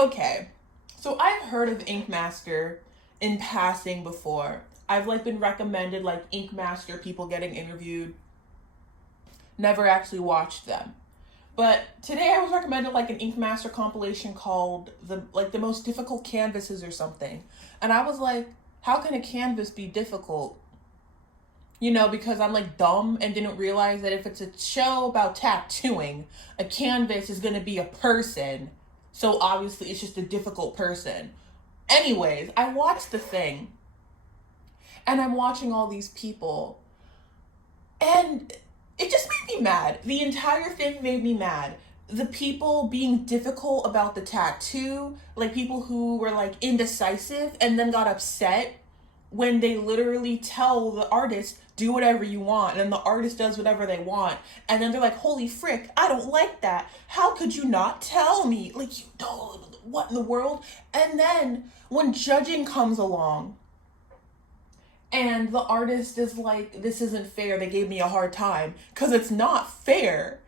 Okay. So I've heard of Ink Master in passing before. I've like been recommended like Ink Master people getting interviewed. Never actually watched them. But today I was recommended like an Ink Master compilation called the most difficult canvases or something. And I was like, how can a canvas be difficult? You know, because I'm like dumb and didn't realize that if it's a show about tattooing, a canvas is going to be a person. So obviously it's just a difficult person. Anyways, I watched the thing and I'm watching all these people and it just made me mad. The entire thing made me mad. The people being difficult about the tattoo, like people who were like indecisive and then got upset when they literally tell the artist, do whatever you want, and then the artist does whatever they want, and then they're like, holy frick, I don't like that. How could you not tell me? Like, you don't, what in the world? And then when judging comes along, and the artist is like, this isn't fair, they gave me a hard time, because it's not fair.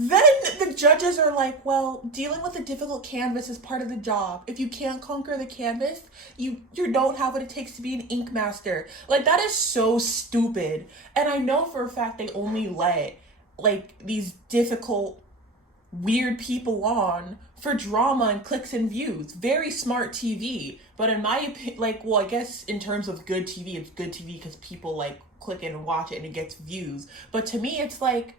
Then the judges are like, well, dealing with a difficult canvas is part of the job. If you can't conquer the canvas, you don't have what it takes to be an ink master. Like, that is so stupid. And I know for a fact they only let, like, these difficult, weird people on for drama and clicks and views. Very smart TV. But in my opinion, like, well, I guess in terms of good TV, it's good TV because people, like, click it and watch it and it gets views. But to me, it's like,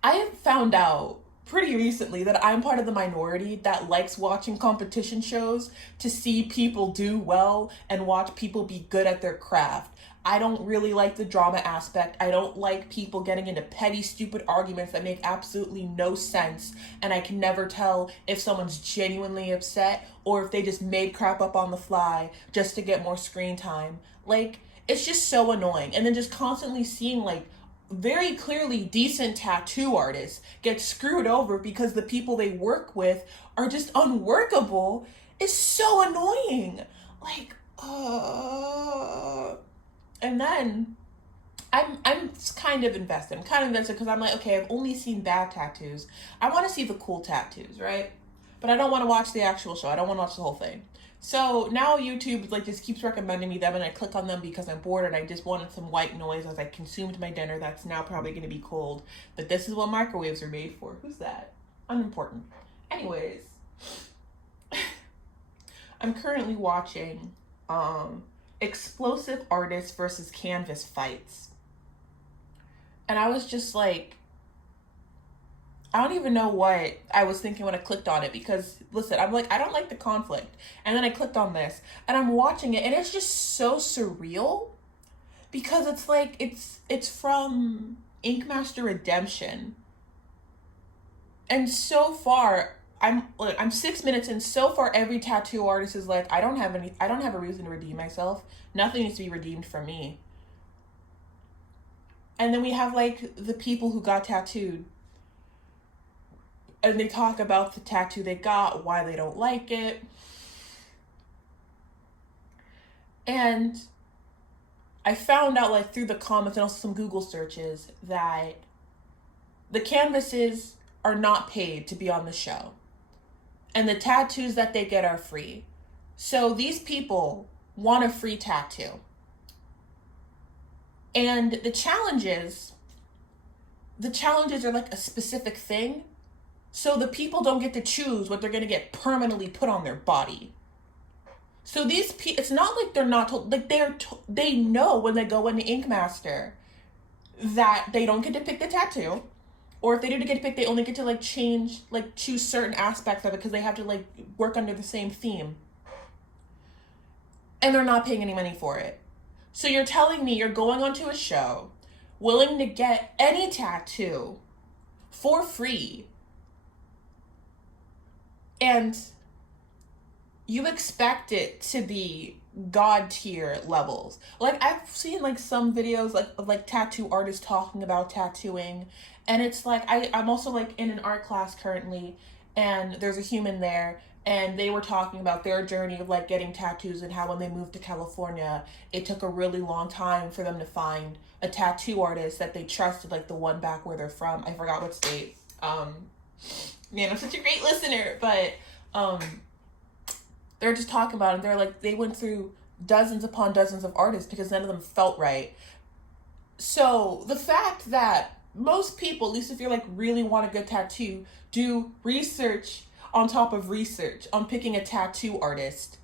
I have found out pretty recently that I'm part of the minority that likes watching competition shows to see people do well and watch people be good at their craft. I don't really like the drama aspect. I don't like people getting into petty, stupid arguments that make absolutely no sense, and I can never tell if someone's genuinely upset or if they just made crap up on the fly just to get more screen time. Like, it's just so annoying. And then just constantly seeing, like, very clearly decent tattoo artists get screwed over because the people they work with are just unworkable is so annoying. Like, and then I'm kind of invested. I'm kind of invested because I'm like, okay, I've only seen bad tattoos. I want to see the cool tattoos, right? But I don't want to watch the actual show. I don't want to watch the whole thing. So now YouTube like just keeps recommending me them, and I click on them because I'm bored and I just wanted some white noise as I consumed my dinner that's now probably going to be cold. But this is what microwaves are made for. Who's that? Unimportant. Anyways, I'm currently watching Explosive Artists versus Canvas Fights. And I was just like, I don't even know what I was thinking when I clicked on it because, listen, I'm like, I don't like the conflict. And then I clicked on this and I'm watching it and it's just so surreal because it's like, it's from Ink Master Redemption. And so far, I'm 6 minutes in, so far every tattoo artist is like, I don't have a reason to redeem myself. Nothing needs to be redeemed from me. And then we have like the people who got tattooed. And they talk about the tattoo they got, why they don't like it. And I found out like through the comments and also some Google searches that the canvases are not paid to be on the show. And the tattoos that they get are free. So these people want a free tattoo. And the challenges are like a specific thing. So the people don't get to choose what they're going to get permanently put on their body. So these people, it's not like they're not told, like they know when they go into Ink Master that they don't get to pick the tattoo. Or if they do get to pick, they only get to like choose certain aspects of it because they have to like work under the same theme. And they're not paying any money for it. So you're telling me you're going onto a show willing to get any tattoo for free. And you expect it to be God tier levels. Like I've seen like some videos of like tattoo artists talking about tattooing, and it's like I'm also like in an art class currently, and there's a human there, and they were talking about their journey of like getting tattoos and how when they moved to California, it took a really long time for them to find a tattoo artist that they trusted, like the one back where they're from. I forgot what state. Man, I'm such a great listener, but um, they're just talking about it. They're like, they went through dozens upon dozens of artists because none of them felt right. So the fact that most people, at least if you're like really want a good tattoo, do research on top of research on picking a tattoo artist,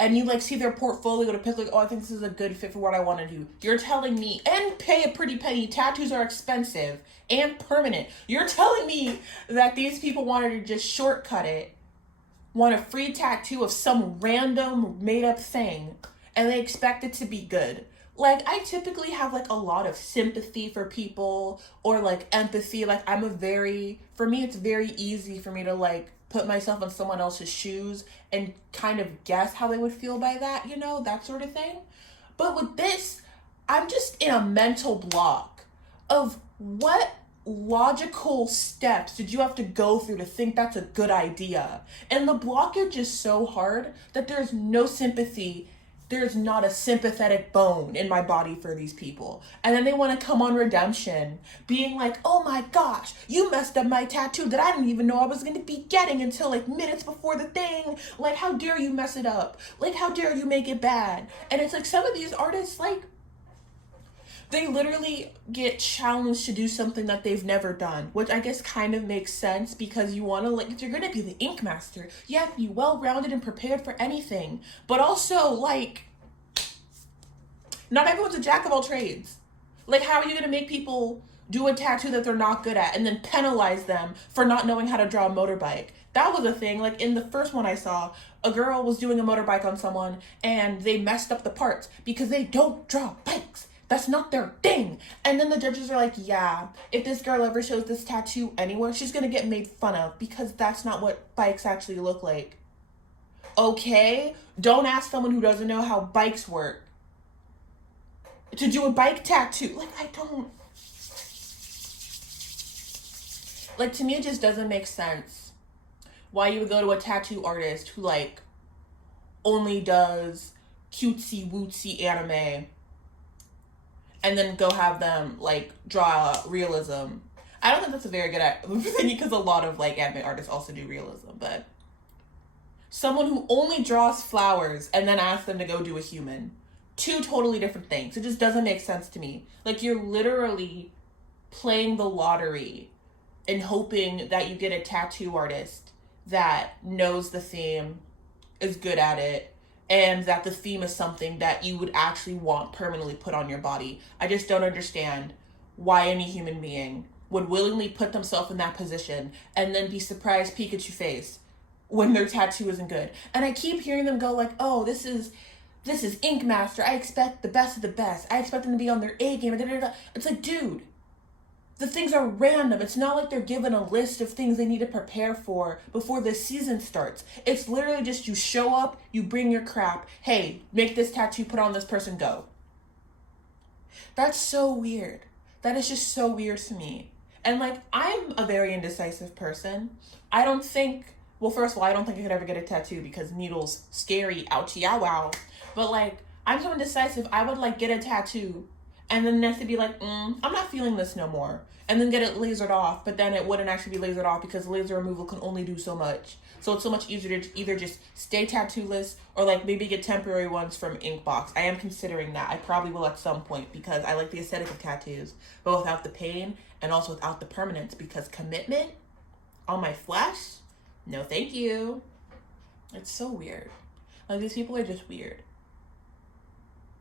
and you like see their portfolio to pick like, oh, I think this is a good fit for what I want to do. You're telling me, and pay a pretty penny, tattoos are expensive and permanent. You're telling me that these people wanted to just shortcut it, want a free tattoo of some random made up thing, and they expect it to be good. Like, I typically have like a lot of sympathy for people, or like empathy. Like, for me, it's very easy for me to like put myself in someone else's shoes and kind of guess how they would feel by that, that sort of thing. But with this, I'm just in a mental block of what logical steps did you have to go through to think that's a good idea? And the blockage is so hard that there's no sympathy. There's not a sympathetic bone in my body for these people. And then they want to come on redemption, being like, oh my gosh, you messed up my tattoo that I didn't even know I was going to be getting until like minutes before the thing. Like, how dare you mess it up? Like, how dare you make it bad? And it's like some of these artists, like, they literally get challenged to do something that they've never done, which I guess kind of makes sense because you want to, like, if you're going to be the ink master, you have to be well-rounded and prepared for anything. But also, like, not everyone's a jack of all trades. Like, how are you going to make people do a tattoo that they're not good at and then penalize them for not knowing how to draw a motorbike? That was a thing. Like, in the first one I saw, a girl was doing a motorbike on someone and they messed up the parts because they don't draw bikes. That's not their thing. And then the judges are like, yeah, if this girl ever shows this tattoo anywhere, she's going to get made fun of because that's not what bikes actually look like. Okay, don't ask someone who doesn't know how bikes work to do a bike tattoo. Like, I don't. Like, to me, it just doesn't make sense why you would go to a tattoo artist who, like, only does cutesy wootsy anime and then go have them, like, draw realism. I don't think that's a very good thing because a lot of, like, anime artists also do realism, but someone who only draws flowers and then asks them to go do a human. Two totally different things. It just doesn't make sense to me. Like, you're literally playing the lottery and hoping that you get a tattoo artist that knows the theme, is good at it, and that the theme is something that you would actually want permanently put on your body. I just don't understand why any human being would willingly put themselves in that position and then be surprised Pikachu face when their tattoo isn't good. And I keep hearing them go like, oh, this is Ink Master. I expect the best of the best. I expect them to be on their A game. It's like, dude, the things are random. It's not like they're given a list of things they need to prepare for before the season starts. It's literally just you show up, you bring your crap. Hey, make this tattoo, put on this person, go. That's so weird. That is just so weird to me. And like, I'm a very indecisive person. I don't think, well, first of all, I don't think I could ever get a tattoo because needles, scary, ouchie, ow, wow. But like, I'm so indecisive, I would like get a tattoo and then next to be like, I'm not feeling this no more. And then get it lasered off, but then it wouldn't actually be lasered off because laser removal can only do so much. So it's so much easier to either just stay tattoo-less or like maybe get temporary ones from Inkbox. I am considering that. I probably will at some point because I like the aesthetic of tattoos, but without the pain and also without the permanence, because commitment on my flesh, no thank you. It's so weird. Like, these people are just weird.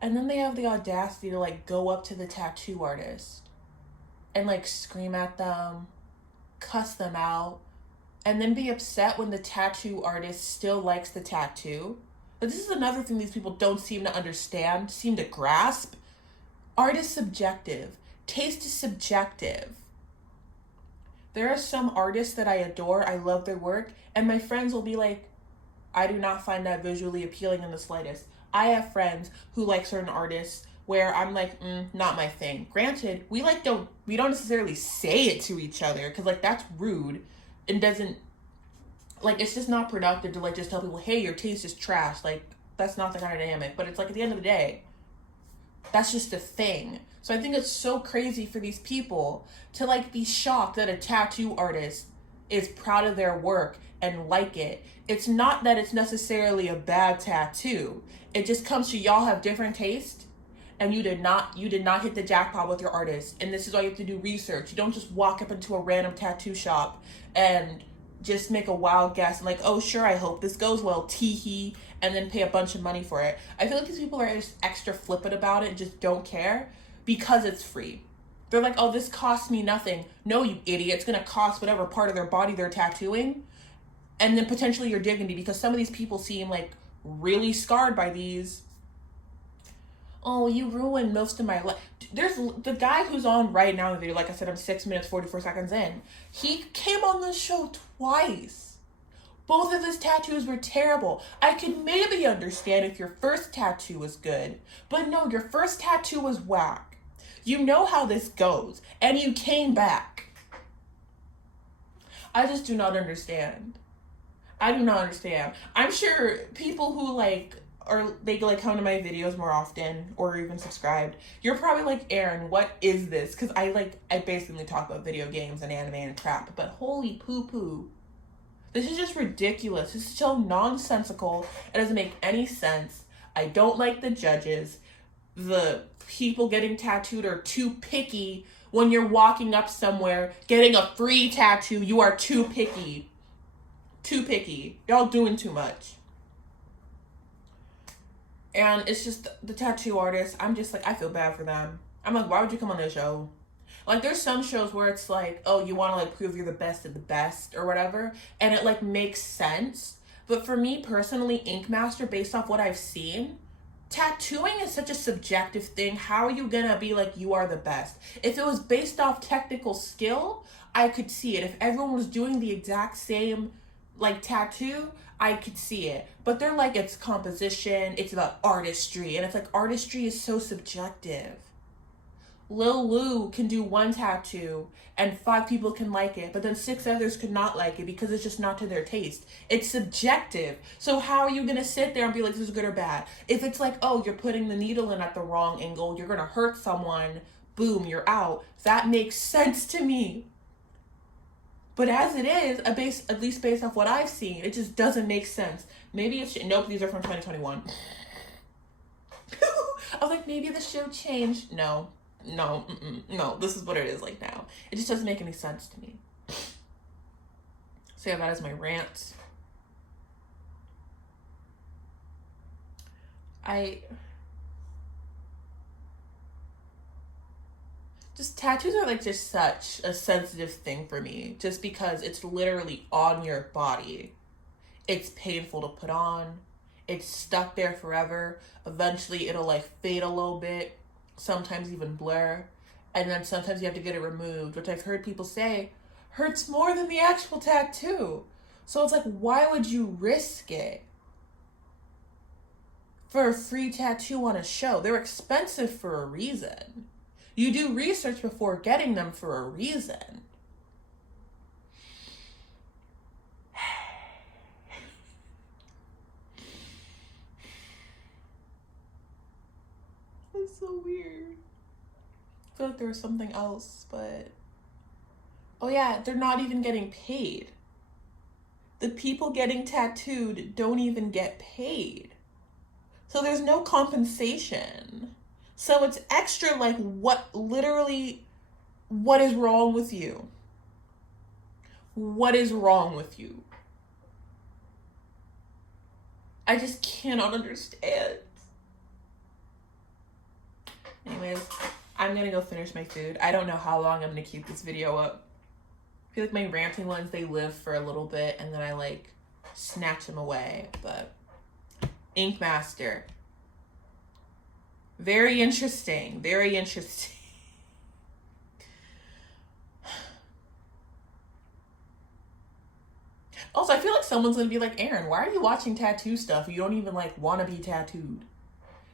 And then they have the audacity to like go up to the tattoo artist and like scream at them, cuss them out, and then be upset when the tattoo artist still likes the tattoo. But this is another thing these people don't seem to understand, seem to grasp. Art is subjective. Taste is subjective. There are some artists that I adore, I love their work, and my friends will be like, I do not find that visually appealing in the slightest. I have friends who like certain artists where I'm like, not my thing. Granted, we don't necessarily say it to each other because like that's rude and doesn't, like, it's just not productive to like just tell people, hey, your taste is trash. Like, that's not the kind of dynamic. But it's like at the end of the day, that's just a thing. So I think it's so crazy for these people to like be shocked that a tattoo artist is proud of their work and like it. It's not that it's necessarily a bad tattoo. It just comes to y'all have different taste, and you did not hit the jackpot with your artist. And this is why you have to do research. You don't just walk up into a random tattoo shop and just make a wild guess, like, oh sure, I hope this goes well, tee-hee, and then pay a bunch of money for it. I feel like these people are just extra flippant about it and just don't care because it's free. They're like, oh, this costs me nothing. No, you idiot, it's gonna cost whatever part of their body they're tattooing, and then potentially your dignity, because some of these people seem like really scarred by these. Oh, you ruined most of my life. There's the guy who's on right now in the video, like I said, I'm 6 minutes, 44 seconds in. He came on this show twice. Both of his tattoos were terrible. I could maybe understand if your first tattoo was good, but no, your first tattoo was whack. You know how this goes, and you came back. I just do not understand. I do not understand. I'm sure people who they come to my videos more often or even subscribed, you're probably like, Aaron, what is this? Because I basically talk about video games and anime and crap, but holy poo-poo. This is just ridiculous. This is so nonsensical. It doesn't make any sense. I don't like the judges. The people getting tattooed are too picky. When you're walking up somewhere, getting a free tattoo, you are too picky. Too picky. Y'all doing too much. And it's just the tattoo artists, I'm just like, I feel bad for them. I'm like, why would you come on this show? Like, there's some shows where it's like, oh, you want to prove you're the best of the best or whatever, and it makes sense. But for me personally, Ink Master, based off what I've seen, tattooing is such a subjective thing. How are you gonna be like, you are the best? If it was based off technical skill, I could see it. If everyone was doing the exact same tattoo, I could see it. But they're like, it's composition, it's about artistry, and it's like, artistry is so subjective. Lil Lou can do one tattoo and 5 people can like it, but then 6 others could not like it because it's just not to their taste. It's subjective. So how are you gonna sit there and be like, this is good or bad? If it's like, oh, you're putting the needle in at the wrong angle, you're gonna hurt someone, boom, you're out. That makes sense to me. But as it is, at least based off what I've seen, it just doesn't make sense. Maybe it's, nope, these are from 2021. I was like, maybe the show changed. No, this is what it is now. It just doesn't make any sense to me. So yeah, that is my rant. Just tattoos are just such a sensitive thing for me, just because it's literally on your body. It's painful to put on. It's stuck there forever. Eventually it'll fade a little bit, sometimes even blur, and then sometimes you have to get it removed, which I've heard people say hurts more than the actual tattoo. So it's like, why would you risk it for a free tattoo on a show? They're expensive for a reason. You do research before getting them for a reason. It's so weird. I feel like there was something else, but... Oh yeah, they're not even getting paid. The people getting tattooed don't even get paid. So there's no compensation. So it's extra what is wrong with you? What is wrong with you? I just cannot understand. Anyways, I'm gonna go finish my food. I don't know how long I'm gonna keep this video up. I feel like my ranting ones, they live for a little bit and then I snatch them away. But Ink Master. Very interesting. Very interesting. Also, I feel like someone's gonna be like, Aaron, why are you watching tattoo stuff? You don't even want to be tattooed.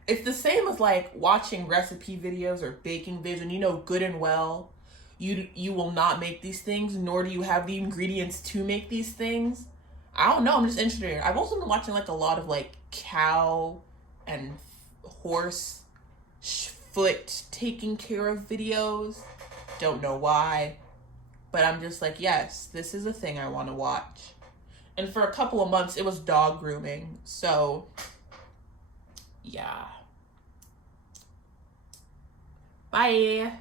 It's the same as watching recipe videos or baking videos, and you know good and well you will not make these things, nor do you have the ingredients to make these things. I don't know, I'm just interested. I've also been watching a lot of cow and horse foot taking care of videos. Don't know why. But I'm just like, yes, this is a thing I want to watch. And for a couple of months, it was dog grooming. So, yeah. Bye.